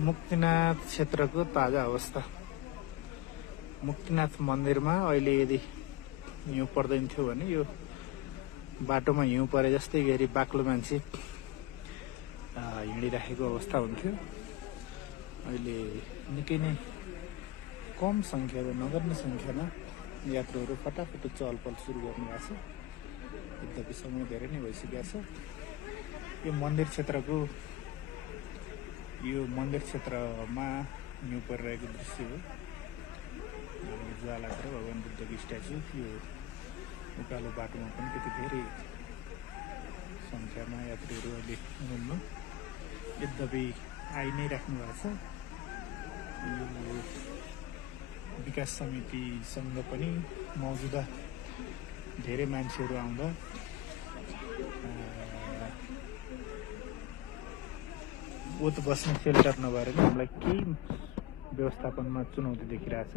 मुक्तिनाथ क्षेत्रको ताजा अवस्था। मुक्तिनाथ मन्दिरमा अहिले यदि हिउँ पर्दैन थियो भने यो बाटोमा हिउँ परे जस्तै गरी बाक्लो मान्छे हिँडिराखेको अवस्था हुन्थ्यो। अहिले निकै नै कम संख्यामा, नगर्ने संख्यामा यात्रुहरू फटाफट चहलपहल सुरु गर्नु भएको छ। यद्यपि समय धेरै नै भइसकेको छ। यो मन्दिर क्षेत्रमा हिउँ परिरहेको दृश्य हो। ज्वालाको र भगवान बुद्धको स्ट्याचु यो उकालो बाटोमा पनि त्यति धेरै संख्यामा यात्रीहरू अहिले हुनुहुन्न। यद्यपि आइ नै राख्नु भएको छ। यो विकास समितिसँग पनि मौजुदा धेरै मान्छेहरू आउँदा ओत बस्ने सेल्टर नभएर हामीलाई केही व्यवस्थापनमा चुनौती देखिरहेछ।